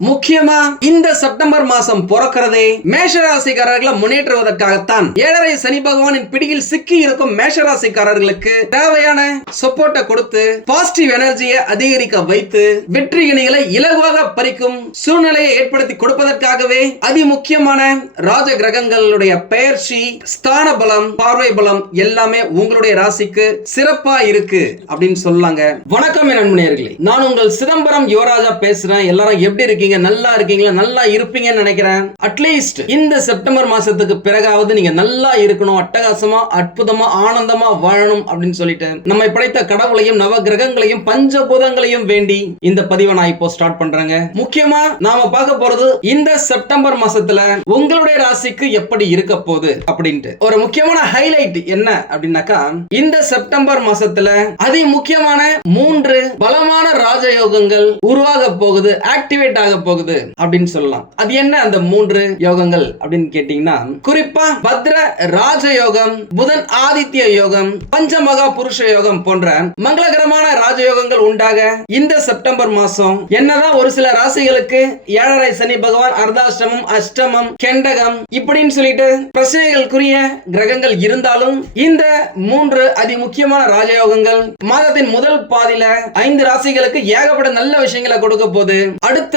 முக்கியமா இந்த செப்டம்பர் மாசம் பிறக்கிறதே மேஷராசிக்காரர்களை முன்னேற்றுவதற்காகத்தான். ஏழரை சனி பகவானின் பிடியில் சிக்கி இருக்கும் மேஷராசிக்காரர்களுக்கு தேவையான சப்போர்ட்டை கொடுத்து பாசிட்டிவ் எனர்ஜியை அதிகரிக்க வைத்து வெற்றி இணைகளை இலகுவாக பறிக்கும் சூழ்நிலையை ஏற்படுத்தி கொடுப்பதற்காகவே அதி முக்கியமான ராஜ கிரகங்களுடைய பெயர்ச்சி ஸ்தான பலம் பார்வை பலம் எல்லாமே உங்களுடைய ராசிக்கு சிறப்பா இருக்கு அப்படின்னு சொல்லாங்க. வணக்கம் என் நண்பர்களே நான் உங்கள் சிதம்பரம் யுவராஜா பேசுறேன். எல்லாரும் எப்படி இருக்கீங்க? இருக்கீங்க நல்லா இருக்கீங்களா? நல்லா இருப்பீங்கன்னு நினைக்கிறேன். அட்லீஸ்ட் இந்த செப்டம்பர் மாசத்துக்கு பிறகாவது நீங்க நல்லா இருக்கணும். அட்டகாசமா அற்புதமா ஆனந்தமா வாழணும் அப்படின்னு சொல்லிட்டு. நம்மை படைத்த கடவுளையும் நவ கிரகங்களையும் பஞ்சபூதங்களையும் வேண்டி இந்த பதிவை நான் இப்போ ஸ்டார்ட் பண்றேங்க. முக்கியமா நாம பார்க்க போறது இந்த செப்டம்பர் மாசத்துல உங்களுடைய ராசிக்கு எப்படி இருக்க போகுது அப்படின்ட்டு. ஒரு முக்கியமான ஹைலைட் என்ன அப்படின்னாக்கா இந்த செப்டம்பர் மாசத்துல அதி முக்கியமான மூன்று பலமான ராஜயோகங்கள் உருவாக போகுது. ஆக்டிவேட் ஆக போகுது அப்படின்னு சொல்லலாம். அது என்ன அந்த மூன்று யோகங்கள் அப்படின்னு கேட்டீங்கன்னா குறிப்பா பத்ர ராஜ யோகம் புதன் ஆதித்ய யோகம் பஞ்சமகா புருஷ யோகம் போன்ற மங்களகரமான ராஜயோகங்கள் உண்டாக இந்த செப்டம்பர் மாசம் என்னதான் ஒரு சில ராசிகளுக்கு ஏழரை சனி பகவான் அர்தாஷ்டமம் அஷ்டமம் கெண்டகம் இப்படின்னு சொல்லிட்டு பிரச்சனைகளுக்குரிய கிரகங்கள் இருந்தாலும் இந்த மூன்று அதி முக்கியமான ராஜயோகங்கள் மாதத்தின் முதல் பாதியில ஐந்து ராசிகளுக்கு ஏகப்பட்ட நல்ல விஷயங்களை கொடுக்க போது அடுத்த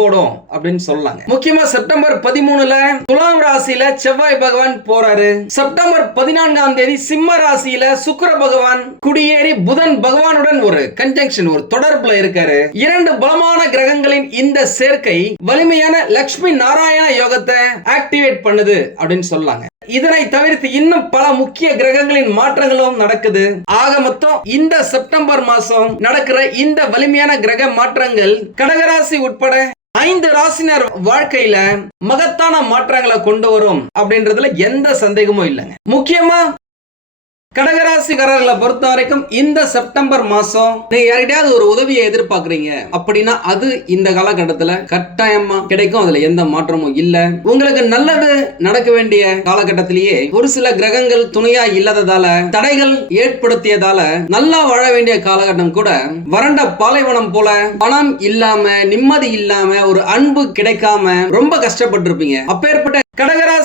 போடும் அப்படின்னு சொல்லலாங்க முக்கியமா செப்டம்பர் பதிமூணுல துலாம் ராசியில செவ்வாய் பகவான் போறாரு. செப்டம்பர் பதினான்காம் தேதி சிம்ம ராசியில சுக்கர பகவான் குடியேறி புதன் பகவானுடன் ஒரு கன்ஜங்ஷன் ஒரு தொடர்புல இருக்காரு. இரண்டு பலமான கிரகங்களின் இந்த சேர்க்கை வலிமையான லக்ஷ்மி நாராயண யோகத்தை ஆக்டிவேட் பண்ணுது அப்படின்னு சொல்லாங்க. இதனை தவிர்த்து இன்னும் பல முக்கிய கிரகங்களின் மாற்றங்களும் நடக்குது. ஆக மொத்தம் இந்த செப்டம்பர் மாசம் நடக்கிற இந்த வலிமையான கிரக மாற்றங்கள் கடகராசி உட்பட ஐந்து ராசினர் வாழ்க்கையில மகத்தான மாற்றங்களை கொண்டு வரும் அப்படின்றதுல எந்த சந்தேகமும் இல்லைங்க. முக்கியமா கடகராசிக்காரர்களை பொறுத்த வரைக்கும் இந்த செப்டம்பர் மாசம் நீங்க யார்கிட்டயாவது ஒரு உதவியை எதிர்பார்க்கறீங்க அப்படின்னா அது இந்த காலகட்டத்துல கட்டாயமா கிடைக்கும். அதுல எந்த மாற்றமும் இல்ல. உங்களுக்கு நல்லது நடக்க வேண்டிய காலகட்டத்திலேயே ஒரு சில கிரகங்கள் துணையா இல்லாததால தடைகள் ஏற்படுத்தியதால நல்லா வாழ வேண்டிய காலகட்டம் கூட வறண்ட பாலைவனம் போல பணம் இல்லாம நிம்மதி இல்லாம ஒரு அன்பு கிடைக்காம ரொம்ப கஷ்டப்பட்டிருப்பீங்க. அப்பேற்பட்ட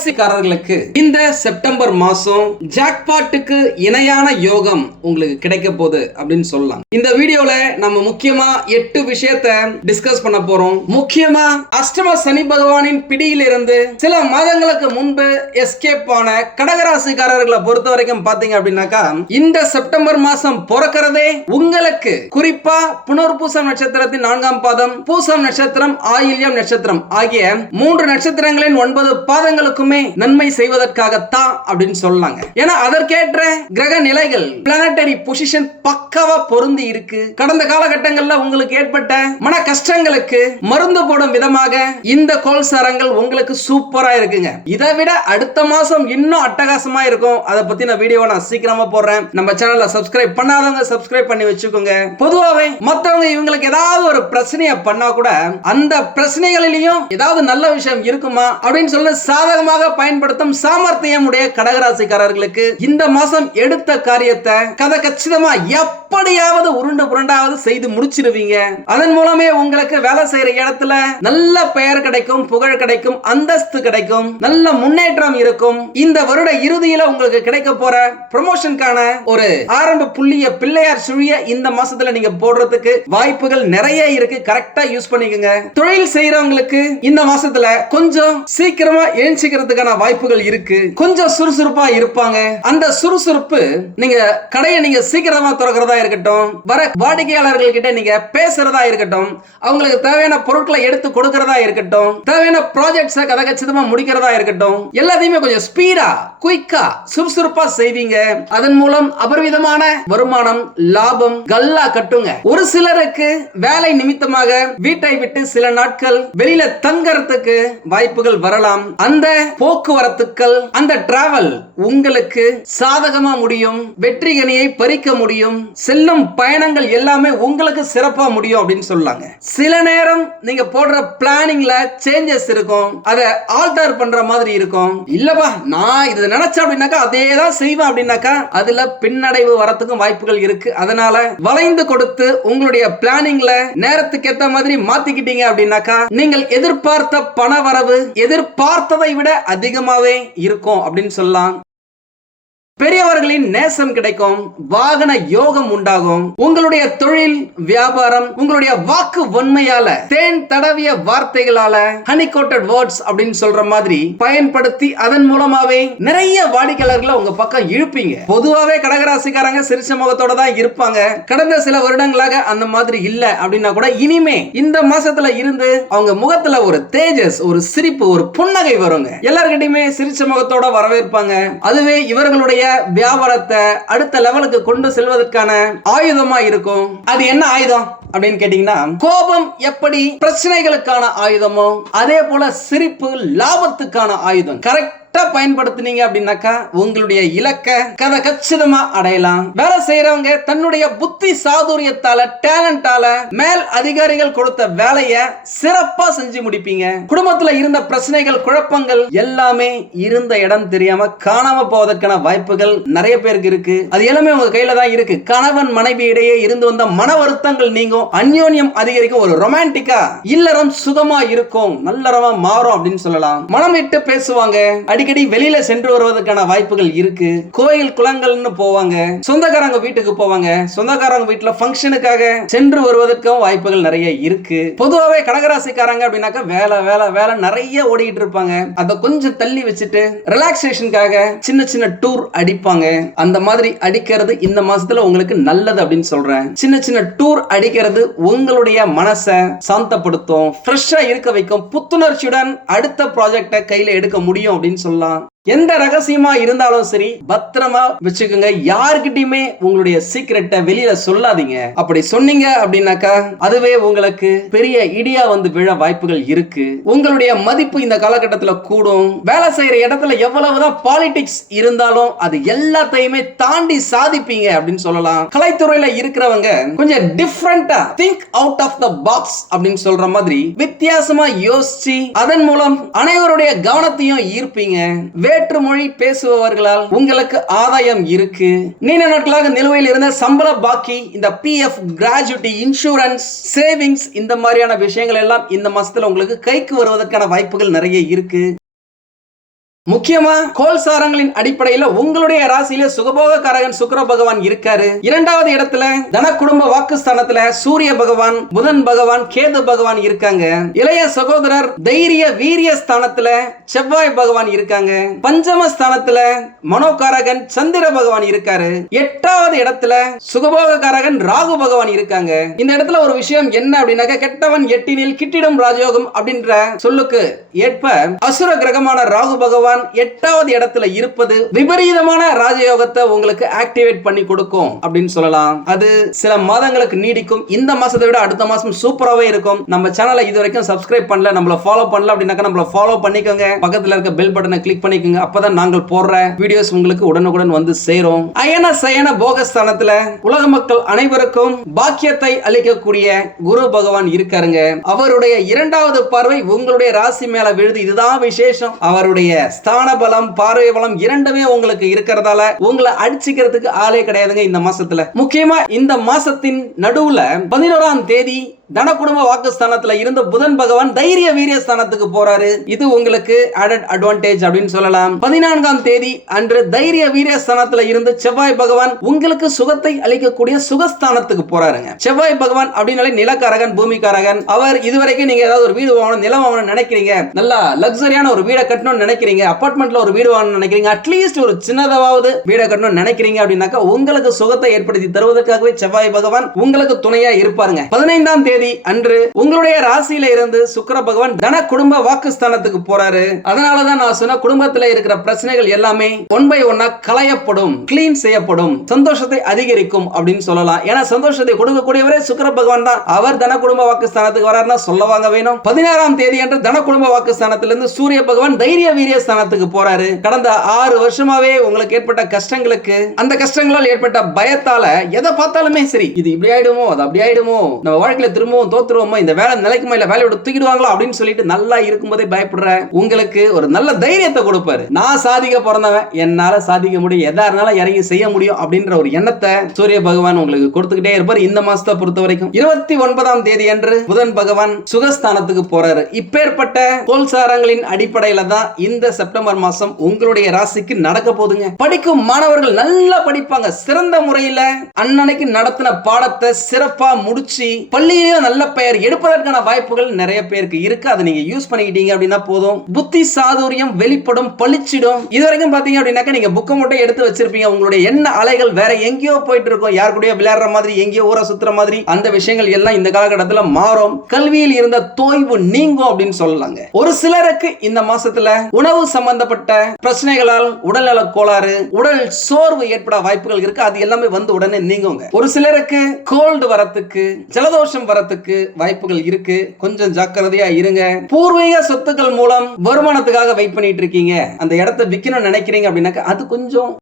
கடகராசிக்காரர்களுக்கு இந்த செப்டம்பர் மாசம் ஜாக்பாட்டுக்கு இணையான யோகம் உங்களுக்கு கிடைக்க போகுது அப்படின்னு சொல்லலாம். இந்த வீடியோல நம்ம முக்கியமா எட்டு விஷயத்த டிஸ்கஸ் பண்ண போறோம். முக்கியமா அஷ்டம சனி பகவானின் பிடியில் இருந்து சில மாதங்களுக்கு முன்பு எஸ்கேப் ஆன கடகராசிக்காரர்களை பொறுத்த வரைக்கும் பாத்தீங்க அப்படின்னாக்கா இந்த செப்டம்பர் மாசம் பிறக்கிறதே உங்களுக்கு குறிப்பா புனர்பூசம் நட்சத்திரத்தின் நான்காம் பாதம் பூசம் நட்சத்திரம் ஆயில்யம் நட்சத்திரம் ஆகிய மூன்று நட்சத்திரங்களின் ஒன்பது பாதங்களுக்குமே நன்மை செய்வதற்காகத்தான் அப்படின்னு சொல்லலாங்க ஏன்னா அதற்கேற்ற கிரக நிலைகள் பிளானட்டரி பொசிஷன் பக்காவா பொருந்தி இருக்கு. கடந்த காலகட்டங்கள்ல உங்களுக்கு ஏற்பட்ட மன கஷ்டங்களுக்கு மருந்து போடும் விதமாக இந்த கோல் சரங்கள் உங்களுக்கு சூப்பரா இருக்குங்க. இதை விட அடுத்த மாசம் இன்னும் அட்டகாசமா இருக்கும். அதை பத்தி நான் வீடியோ நான் சீக்கிரமா போடுறேன். நம்ம சேனல்ல சப்ஸ்கிரைப் பண்ணாதவங்க சப்ஸ்கிரைப் பண்ணி வச்சுக்கோங்க. பொதுவாவே மத்தவங்க இவங்களுக்கு ஏதாவது ஒரு பிரச்சனையை பண்ணா கூட அந்த பிரச்சனைகளிலையும் ஏதாவது நல்ல விஷயம் இருக்குமா அப்படின்னு சொல்ல சாதகமாக பயன்படுத்தும் சாமர்த்தியம் உடைய கடகராசிக்காரர்களுக்கு இந்த மாசம் எடுத்த காரியத்தை கதை கச்சிதமா எப்படியாவது உருண்டு புரண்டாவது செய்து முடிச்சிருவீங்க. அதன் மூலமே உங்களுக்கு வேலை செய்யற இடத்துல நல்ல பெயர் கிடைக்கும் புகழ் கிடைக்கும் அந்தஸ்து கிடைக்கும் நல்ல முன்னேற்றம் இருக்கும். இந்த வருட இறுதியில உங்களுக்கு கிடைக்க போற ப்ரமோஷனுக்கான ஒரு ஆரம்ப புள்ளிய பிள்ளையார் சுழிய இந்த மாசத்துல நீங்க போடுறதுக்கு வாய்ப்புகள் நிறைய இருக்கு. கரெக்டா யூஸ் பண்ணிக்கோங்க. தொழில் செய்யறவங்களுக்கு இந்த மாசத்துல கொஞ்சம் சீக்கிரமா எழுச்சிக்கிறதுக்கான வாய்ப்புகள் இருக்கு. கொஞ்சம் சுறுசுறுப்பா இருப்பாங்க. அந்த சுறுசுறுப்பு நீங்க கடையை நீங்க சீக்கிரமா திறக்கிறதா இருக்கட்டும் வர வாடிக்கையாளர்கள் கிட்ட நீங்க பேசுறதா இருக்கட்டும் அவங்களுக்கு தேவையான பொருட்களை எடுத்து கொடுக்கறதா இருக்கட்டும் தேவையான ப்ராஜெக்ட்ஸை கதகச்சிதமா முடிக்கிறதா இருக்கட்டும் எல்லாத்தையுமே கொஞ்சம் ஸ்பீடா குயிக்கா சுறுசுறுப்பா செய்வீங்க. அதன் மூலம் அபரிவிதமான வருமானம் லாபம் கல்லா கட்டுங்க. ஒரு சிலருக்கு வேலை நிமித்தமாக வீட்டை விட்டு சில நாட்கள் வெளியில தங்கறதுக்கு வாய்ப்புகள் வரலாம். அந்த போக்குவரத்துக்கள் அந்த டிராவல் உங்களுக்கு சாதகமா முடியும் வெற்றிகனியை பறிக்க முடியும் செல்லும் பயணங்கள் எல்லாமே உங்களுக்கு சிறப்பா முடியும் அப்படின்னு சொல்லாங்க. சில நேரம் நீங்க போடுற பிளானிங்ல சேஞ்சஸ் இருக்கும் அதை ஆல்டர் பண்ற மாதிரி இருக்கும். இல்லப்பா நான் இது நினைச்சேன் அப்படின்னாக்கா அதே தான் செய்வேன் அப்படின்னாக்கா அதுல பின்னடைவு வரத்துக்கும் வாய்ப்புகள் இருக்கு. அதனால வளைந்து கொடுத்து உங்களுடைய பிளானிங்ல நேரத்துக்கு ஏத்த மாதிரி மாத்திக்கிட்டீங்க அப்படின்னாக்கா நீங்கள் எதிர்பார்த்த பண வரவு எதிர்பார்த்ததை விட அதிகமாகவே இருக்கும் அப்படின்னு சொல்லலாம். பெரியவர்களின் நேசம் கிடைக்கும் வாகன யோகம் உண்டாகும். உங்களுடைய தொழில் வியாபாரம் உங்களுடைய வாக்கு வன்மையால தேன் தடவிய வார்த்தைகளால ஹனி கோட்டட் வேர்ட்ஸ் அப்படின்னு சொல்ற மாதிரி பயன்படுத்தி அதன் மூலமாவே நிறைய வாடிக்கையாளர்களை உங்க பக்கம் இழுப்பீங்க. பொதுவாவே கடகராசிக்காரங்க சிரிச்ச முகத்தோட தான் இருப்பாங்க. கடந்த சில வருடங்களாக அந்த மாதிரி இல்ல அப்படின்னா கூட இனிமே இந்த மாசத்துல இருந்து அவங்க முகத்துல ஒரு தேஜஸ் ஒரு சிரிப்பு ஒரு புன்னகை வருங்க. எல்லார்கிட்டயுமே சிரிச்ச முகத்தோட வரவேற்பாங்க. அதுவே இவர்களுடைய வியாபாரத்தை அடுத்த லெவலுக்கு கொண்டு செல்வதற்கான ஆயுதமா இருக்கும். அது என்ன ஆயுதம்? அப்படின்னு கேட்டீங்கன்னா கோபம் எப்படி பிரச்சனைகளுக்கான ஆயுதமோ அதே போல சிரிப்பு லாபத்துக்கான ஆயுதம். கரெக்ட் பயன்படுத்தினீங்க அப்படின்னாக்கா உங்களுடைய இலக்க கதை கச்சிதமா அடையலாம். வேலை செய்யறவங்க தன்னுடைய புத்தி சாதுரியத்தால டேலண்டால மேல் அதிகாரிகள் கொடுத்த வேலையை சிறப்பா செஞ்சு முடிப்பீங்க. குடும்பத்துல இருந்த பிரச்சனைகள் குழப்பங்கள் எல்லாமே இருந்த இடம் தெரியாம காணாம போவதற்கான வாய்ப்புகள் நிறைய பேருக்கு இருக்கு. அது எல்லாமே உங்க கையில தான் இருக்கு. கணவன் மனைவி இடையே இருந்து வந்த மன வருத்தங்கள் நீங்கும். அந்யோன்யம் அதிகரிக்கும். ஒரு ரொமான்டிக்கா இல்லறம் சுகமா இருக்கும். நல்லறமா மாறும் அப்படின்னு சொல்லலாம். மனம் விட்டு பேசுவாங்க. அடி அடிக்கடி வெளியில சென்று வருவதற்கான வாய்ப்புகள் இருக்கு. கோயில் குளங்கள்னு போவாங்க. சொந்தக்காரங்க வீட்டுக்கு போவாங்க. சொந்தக்காரங்க வீட்டுல ஃபங்க்ஷனுக்காக சென்று வருவதற்கும் வாய்ப்புகள் நிறைய இருக்கு. பொதுவாகவே கடகராசிக்காரங்க அப்படின்னாக்கா வேலை வேலை வேலை நிறைய ஓடிட்டு இருப்பாங்க. அதை கொஞ்சம் தள்ளி வச்சுட்டு ரிலாக்ஸேஷனுக்காக சின்ன சின்ன டூர் அடிப்பாங்க. அந்த மாதிரி அடிக்கிறது இந்த மாசத்துல உங்களுக்கு நல்லது அப்படின்னு சொல்றேன். சின்ன சின்ன டூர் அடிக்கிறது உங்களுடைய மனசை சாந்தப்படுத்தும். ஃப்ரெஷ்ஷா இருக்க வைக்கும். புத்துணர்ச்சியுடன் அடுத்த ப்ராஜெக்டை கையில எடுக்க முடியும் அப்படின்னு சொல்ல சொல்லலாம் எந்த ரகசியமா இருந்தாலும் சரி பத்திரமா வச்சுக்கோங்க. யாருக்கிட்டயுமே உங்களுடைய சீக்கிரட்டை வெளியில சொல்லாதீங்க. அப்படி சொன்னீங்க அப்படின்னாக்கா அதுவே உங்களுக்கு பெரிய இடியா வந்து விழ வாய்ப்புகள் இருக்கு. உங்களுடைய மதிப்பு இந்த காலகட்டத்துல கூடும். வேலை செய்யற இடத்துல எவ்வளவுதான் பாலிடிக்ஸ் இருந்தாலும் அது எல்லாத்தையுமே தாண்டி சாதிப்பீங்க அப்படின்னு சொல்லலாம். கலைத்துறையில இருக்கிறவங்க கொஞ்சம் டிஃப்ரெண்டா think out of the box அப்படின்னு சொல்ற மாதிரி வித்தியாசமா யோசிச்சு அதன் மூலம் அனைவருடைய கவனத்தையும் ஈர்ப்பீங்க. வேற்று மொழி பேசுபவர்களால் உங்களுக்கு ஆதாயம் இருக்கு. நீண்ட நாட்களாக நிலுவையில் இருந்த சம்பள பாக்கி இந்த P F gratuity insurance savings இந்த மாதிரியான விஷயங்கள் எல்லாம் இந்த மாசத்துல உங்களுக்கு கைக்கு வருவதற்கான வாய்ப்புகள் நிறைய இருக்கு. முக்கியமா கோல் சாரங்களின் அடிப்படையில உங்களுடைய ராசியில சுகபோக காரகன் சுக்கர பகவான் இருக்காரு. இரண்டாவது இடத்துல தன குடும்ப வாக்குஸ்தானத்துல சூரிய பகவான் புதன் பகவான் கேது பகவான் இருக்காங்க. இளைய சகோதரர் தைரிய வீரிய ஸ்தானத்துல செவ்வாய் பகவான் இருக்காங்க. பஞ்சம ஸ்தானத்துல மனோகாரகன் சந்திர பகவான் இருக்காரு. எட்டாவது இடத்துல சுகபோக காரகன் ராகு பகவான் இருக்காங்க. இந்த இடத்துல ஒரு விஷயம் என்ன அப்படின்னாக்க கெட்டவன் எட்டினில் கிட்டிடும் ராஜயோகம் அப்படின்ற சொல்லுக்கு ஏற்ப அசுர கிரகமான ராகு பகவான் எட்டாவது இடத்துல இருப்பது விபரீதமான ராஜயோகத்தை உங்களுக்கு ஆக்டிவேட் பண்ணி கொடுக்கும் அப்படின்னு சொல்லலாம். அது சில மாதங்களுக்கு நீடிக்கும். இந்த மாசத்தை விட அடுத்த மாசம் சூப்பராகவே இருக்கும். நம்ம சேனலை இது வரைக்கும் சப்ஸ்கிரைப் பண்ணல நம்மள ஃபாலோ பண்ணல அப்படின்னாக்கா நம்மள ஃபாலோ பண்ணிக்கோங்க. பக்கத்துல இருக்க பெல் பட்டனை கிளிக் பண்ணிக்கோங்க. அப்பதான் நாங்கள் போடுற வீடியோஸ் உங்களுக்கு உடனுக்குடன் வந்து சேரும். அயன சயன போகஸ்தானத்துல உலக மக்கள் அனைவருக்கும் பாக்கியத்தை அளிக்கக்கூடிய குரு பகவான் இருக்காருங்க. அவருடைய இரண்டாவது பார்வை உங்களுடைய ராசி மேல விழுது. இதுதான் விசேஷம். அவருடைய ஸ்தான பலம் பார்வை பலம் இரண்டுமே உங்களுக்கு இருக்கிறதால உங்களை அடிச்சுக்கிறதுக்கு ஆளே கிடையாதுங்க இந்த மாசத்துல. முக்கியமா இந்த மாசத்தின் நடுவுல பதினோராம் தேதி தன குடும்ப வாக்குஸ்தானத்துல இருந்த புதன் பகவான் தைரிய வீரிய ஸ்தானத்துக்கு போறாரு. இது உங்களுக்கு added அட்வான்டேஜ் அப்படின்னு சொல்லலாம். பதினான்காம் தேதி அன்று தைரிய வீரிய ஸ்தானத்துல இருந்து செவ்வாய் பகவான் உங்களுக்கு சுகத்தை அளிக்கக்கூடிய சுகஸ்தானத்துக்கு போறாருங்க. செவ்வாய் பகவான் அப்படின்னாலே நிலக்காரகன் பூமிக்காரகன். அவர் இதுவரைக்கும் நீங்க ஏதாவது ஒரு வீடு வாங்கணும் நிலம் வாங்கணும்னு நினைக்கிறீங்க. நல்லா லக்ஸரியான ஒரு வீடை கட்டணும்னு நினைக்கிறீங்க. அப்பார்ட்மெண்ட்ல ஒரு வீடு வாங்கணும்னு நினைக்கிறீங்க. அட்லீஸ்ட் ஒரு சின்னதாவது வீடை கட்டணும்னு நினைக்கிறீங்க அப்படின்னாக்கா உங்களுக்கு சுகத்தை ஏற்படுத்தி தருவதற்காகவே செவ்வாய் பகவான் உங்களுக்கு துணையா இருப்பாருங்க. பதினைந்தாம் தேதி அன்று உங்களுடைய ராசியில இருந்து சுக்கர பகவான் தன குடும்ப வாக்குஸ்தானத்துக்கு போறாரு. அதனாலதான் நான் சொன்ன குடும்பத்துல இருக்கிற பிரச்சனைகள் எல்லாமே ஒன் பை ஒன்னா களையப்படும் கிளீன் செய்யப்படும் சந்தோஷத்தை அதிகரிக்கும் அப்படின்னு சொல்லலாம். ஏன்னா சந்தோஷத்தை கொடுக்கக்கூடியவரே சுக்கர பகவான் தான். அவர் தன குடும்ப வாக்குஸ்தானத்துக்கு வராருன்னா சொல்ல வாங்க வேணும். பதினாறாம் தேதி அன்று தன குடும்ப வாக்குஸ்தானத்திலிருந்து சூரிய பகவான் தைரிய வீரிய ஸ்தானத்துக்கு போறாரு. கடந்த ஆறு வருஷமாவே உங்களுக்கு ஏற்பட்ட கஷ்டங்களுக்கு அந்த கஷ்டங்களால் ஏற்பட்ட பயத்தால எதை பார்த்தாலுமே சரி இது இப்படி ஆயிடுமோ அது அப்படி ஆயிடுமோ நம்ம வாழ்க்கையில திரும்பவும் தோத்துருவோமோ? இந்த வேலை நிலைக்குமா இல்ல வேலையோட தூக்கிடுவாங்களோ அப்படின்னு சொல்லிட்டு நல்லா இருக்கும்போதே பயப்படுற உங்களுக்கு ஒரு நல்ல தைரியத்தை கொடுப்பாரு. நான் சாதிக்க பிறந்தவன் என்னால சாதிக்க முடியும் எதா இருந்தாலும் இறங்கி செய்ய முடியும் அப்படின்ற ஒரு எண்ணத்தை சூரிய பகவான் உங்களுக்கு கொடுத்துக்கிட்டே இருப்பார். இந்த மாசத்தை பொறுத்த வரைக்கும் இருபத்தி ஒன்பதாம் தேதி அன்று புதன் பகவான் சுகஸ்தானத்துக்கு போறாரு. இப்பேற்பட்ட கோல்சாரங்களின் அடிப்படையில தான் இந்த செப்டம்பர் மாசம் உங்களுடைய ராசிக்கு நடக்க போதுங்க படிக்கும் மாணவர்கள் நல்லா படிப்பாங்க. சிறந்த முறையில அன்னன்னைக்கு நடத்தின பாடத்தை சிறப்பா முடிச்சு நல்ல பெயர் எடுப்பதற்கான வாய்ப்புகள் நிறைய பேருக்கு இருக்கு. அதை நீங்க யூஸ் பண்ணிக்கிட்டீங்க அப்படின்னா போதும். புத்தி சாதுரியம் வெளிப்படும் பளிச்சிடும். இது வரைக்கும் பாத்தீங்க அப்படின்னாக்கா நீங்க புக்கை மட்டும் எடுத்து வச்சிருப்பீங்க. உங்களுடைய எண்ண அலைகள் வேற எங்கேயோ போயிட்டு இருக்கும். யார் கூடயோ விளையாடுற மாதிரி எங்கேயோ ஊற சுத்துற மாதிரி. அந்த விஷயங்கள் எல்லாம் இந்த காலகட்டத்துல மாறும். கல்வியில் இருந்த தோய்வு நீங்கும் அப்படின்னு சொல்லலாங்க. ஒரு சிலருக்கு இந்த மாசத்துல உணவு சம்பந்தப்பட்ட பிரச்சனைகளால் உடல்நல கோளாறு உடல் சோர்வு ஏற்பட வாய்ப்புகள் இருக்கு. அது எல்லாமே வந்து உடனே நீங்குங்க. ஒரு சிலருக்கு கோல்டு வரத்துக்கு ஜலதோஷம் வரத்துக்கு வாய்ப்புகள் இருக்கு. கொஞ்சம் ஜாக்கிரதையா இருங்க. பூர்வீக சொத்துக்கள் மூலம் வருமானத்துக்காக வெயிட் பண்ணிட்டு இருக்கீங்க. அந்த இடத்த விற்கணும்னு நினைக்கிறீங்க அப்படின்னாக்கா அது கொஞ்சம்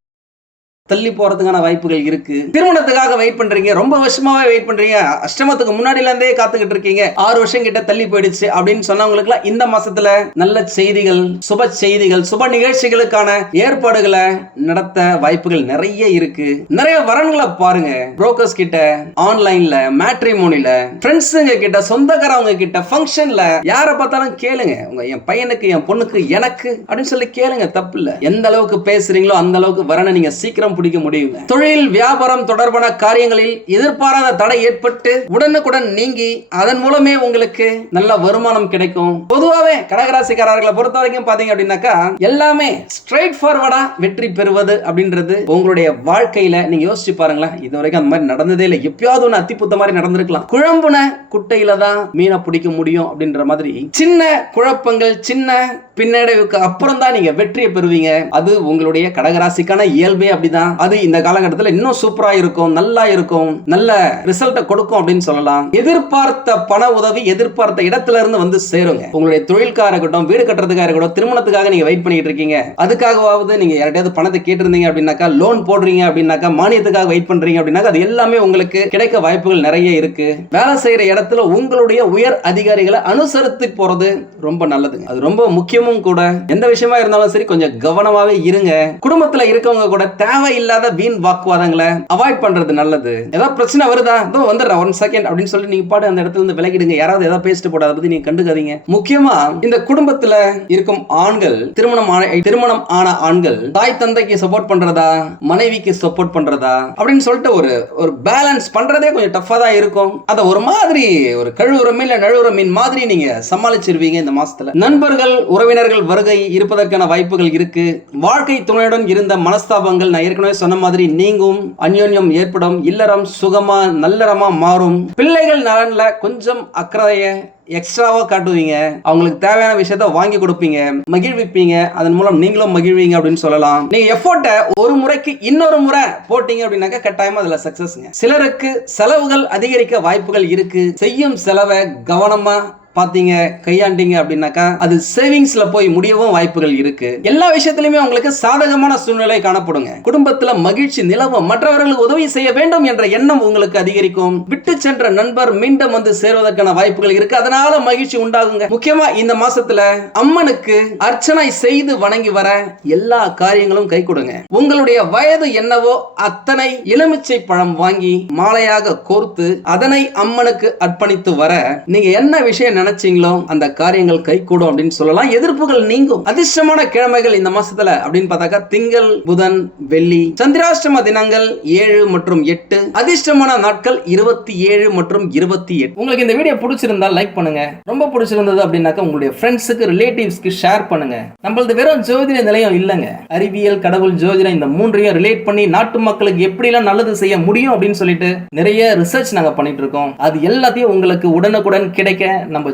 தள்ளி போறதுக்கான வாய்ப்புகள் இருக்கு. திருமணத்துக்காக வெயிட் பண்றீங்க. ரொம்ப வருஷமாவே வெயிட் பண்றீங்க. அஷ்டமத்துக்கு முன்னாடில இருந்தே காத்துக்கிட்டு இருக்கீங்க. ஆறு வருஷம் கிட்ட தள்ளி போயிடுச்சு அப்படின்னு சொன்னவங்களுக்கு இந்த மாசத்துல நல்ல செய்திகள் சுப செய்திகள் சுப நிகழ்ச்சிகளுக்கான ஏற்பாடுகளை நடத்த வாய்ப்புகள் நிறைய இருக்கு. நிறைய வரன்களை பாருங்க. புரோக்கர்ஸ் கிட்ட ஆன்லைன்ல மேட்ரிமோனில ஃப்ரெண்ட்ஸுங்க கிட்ட சொந்தக்காரவங்க கிட்ட ஃபங்க்ஷன்ல யாரை பார்த்தாலும் கேளுங்க. உங்க என் பையனுக்கு என் பொண்ணுக்கு எனக்கு அப்படின்னு சொல்லி கேளுங்க. தப்பு இல்ல. எந்த அளவுக்கு பேசுறீங்களோ அந்த அளவுக்கு வரனை நீங்க சீக்கிரம் பிடிக்க முடியுங்க. தொழில் வியாபாரம் தொடர்பான காரியங்களில் எதிர்பாராத தடை ஏற்பட்டு உடனுக்குடன் நீங்கி அதன் மூலமே உங்களுக்கு நல்ல வருமானம் கிடைக்கும். பொதுவாவே கடகராசிக்காரர்களை பொறுத்த வரைக்கும் பாத்தீங்க அப்படின்னாக்கா எல்லாமே ஸ்ட்ரைட் ஃபார்வர்டா வெற்றி பெறுவது அப்படின்றது உங்களுடைய வாழ்க்கையில நீங்க யோசிச்சு பாருங்களேன். இது வரைக்கும் அந்த மாதிரி நடந்ததே இல்லை. எப்பயாவது ஒன்று அத்திப்புத்த மாதிரி நடந்திருக்கலாம். குழம்புன குட்டையில தான் மீனை பிடிக்க முடியும் அப்படின்ற மாதிரி சின்ன குழப்பங்கள் சின்ன பின்னடைவுக்கு அப்புறம் தான் நீங்க வெற்றியை பெறுவீங்க. அது உங்களுடைய கடகராசிக்கான இயல்பே அப்படிதான். அது இந்த காலகட்டத்தில் இன்னும் சூப்பரா இருக்கும் நல்லா இருக்கும் நல்ல ரிசல்ட்டை கொடுக்கும் அப்படின்னு சொல்லலாம். எதிர்பார்த்த பண உதவி எதிர்பார்த்த இடத்துல இருந்து வந்து சேருங்க. உங்களுடைய தொழில்காக இருக்கட்டும் வீடு கட்டுறதுக்காக இருக்கட்டும் திருமணத்துக்காக நீங்க வெயிட் பண்ணிட்டு இருக்கீங்க. அதுக்காகவாவது நீங்க யார்கிட்டயாவது பணத்தை கேட்டிருந்தீங்க அப்படின்னாக்கா லோன் போடுறீங்க அப்படின்னாக்கா மானியத்துக்காக வெயிட் பண்றீங்க அப்படின்னாக்கா அது எல்லாமே உங்களுக்கு கிடைக்க வாய்ப்புகள் நிறைய இருக்கு. வேலை செய்யற இடத்துல உங்களுடைய உயர் அதிகாரிகளை அனுசரித்து போறது ரொம்ப நல்லதுங்க. அது ரொம்ப முக்கியம் விஷயமும் கூட எந்த விஷயமா இருந்தாலும் சரி கொஞ்சம் கவனமாவே இருங்க. குடும்பத்துல இருக்கவங்க கூட தேவையில்லாத வீண் வாக்குவாதங்களை அவாய்ட் பண்றது நல்லது. ஏதாவது பிரச்சனை வருதா? இதோ வந்துடுறேன் ஒன் செகண்ட் அப்படின்னு சொல்லி நீங்க பாடு அந்த இடத்துல இருந்து விலகிடுங்க. யாராவது ஏதாவது பேசிட்டு போட அதை பத்தி நீங்க கண்டுக்காதீங்க. முக்கியமா இந்த குடும்பத்துல இருக்கும் ஆண்கள் திருமணம் ஆன திருமணம் ஆன ஆண்கள் தாய் தந்தைக்கு சப்போர்ட் பண்றதா? மனைவிக்கு சப்போர்ட் பண்றதா? அப்படின்னு சொல்லிட்டு ஒரு ஒரு பேலன்ஸ் பண்றதே கொஞ்சம் டஃபா தான் இருக்கும். அதை ஒரு மாதிரி ஒரு கழுவுற மீன் இல்ல நழுவுற மீன் மாதிரி நீங்க சமாளிச்சிருவீங்க இந்த மாசத்துல. நண்பர்கள் உறவினர் உறவினர்கள் வருகை இருப்பதற்கான வாய்ப்புகள் இருக்கு. வாழ்க்கை துணையுடன் இருந்த மனஸ்தாபங்கள் நான் ஏற்கனவே சொன்ன மாதிரி நீங்கும் அந்யோன்யம் ஏற்படும் இல்லறம் சுகமா நல்லறமா மாறும். பிள்ளைகள் நலன்ல கொஞ்சம் அக்கறைய எக்ஸ்ட்ராவா காட்டுவீங்க. அவங்களுக்கு தேவையான விஷயத்த வாங்கி கொடுப்பீங்க மகிழ்விப்பீங்க. அதன் மூலம் நீங்களும் மகிழ்வீங்க அப்படின்னு சொல்லலாம். நீங்க எஃபோர்ட்டை ஒரு முறைக்கு இன்னொரு முறை போட்டீங்க அப்படின்னாக்கா கட்டாயமா அதுல சக்சஸ்ங்க சிலருக்கு செலவுகள் அதிகரிக்க வாய்ப்புகள் இருக்கு. செய்யும் செலவை கவனமா பார்த்தீங்க கையாண்டீங்க அப்படின்னாக்கா அது சேவிங்ஸ்ல போய் முடியவும் வாய்ப்புகள் இருக்கு. எல்லா விஷயத்திலுமே உங்களுக்கு சாதகமான சூழ்நிலை காணப்படுங்க. குடும்பத்துல மகிழ்ச்சி நிலவும் மற்றவர்களுக்கு உதவி செய்ய வேண்டும் என்ற எண்ணம் உங்களுக்கு அதிகரிக்கும். விட்டு சென்ற நண்பர் மீண்டும் வந்து சேர்வதற்கான வாய்ப்புகள் இருக்கு. அதனால மகிழ்ச்சி உண்டாகுங்க. முக்கியமா இந்த மாசத்துல அம்மனுக்கு அர்ச்சனை செய்து வணங்கி வர எல்லா காரியங்களும் கை கொடுங்க. உங்களுடைய வயது என்னவோ அத்தனை எலுமிச்சை பழம் வாங்கி மாலையாக கோர்த்து அதனை அம்மனுக்கு அர்ப்பணித்து வர நீங்க என்ன விஷயம் நினைச்சீங்களோ அந்த காரியங்கள் கை கூடும் அப்படின்னு சொல்லலாம். எதிர்ப்புகள் நீங்கும். அதிர்ஷ்டமான கிழமைகள் இந்த மாசத்துல அப்படின்னு பார்த்தாக்கா திங்கள் புதன் வெள்ளி சந்திராஷ்டம தினங்கள் ஏழு மற்றும் எட்டு அதிர்ஷ்டமான நாட்கள் இருபத்தி ஏழு மற்றும் இருபத்தி எட்டு. உங்களுக்கு இந்த வீடியோ பிடிச்சிருந்தா லைக் பண்ணுங்க. ரொம்ப பிடிச்சிருந்தது அப்படின்னாக்கா உங்களுடைய ஃப்ரெண்ட்ஸுக்கு ரிலேட்டிவ்ஸ்க்கு ஷேர் பண்ணுங்க. நம்மளது வெறும் ஜோதிட நிலையம் இல்லைங்க. அறிவியல் கடவுள் ஜோதிடம் இந்த மூன்றையும் ரிலேட் பண்ணி நாட்டு மக்களுக்கு எப்படிலாம் நல்லது செய்ய முடியும் அப்படின்னு சொல்லிட்டு நிறைய ரிசர்ச் நாங்க பண்ணிட்டு இருக்கோம். அது எல்லாத்தையும் உங்களுக்கு உடனுக்குடன் கிடைக்க நம்ம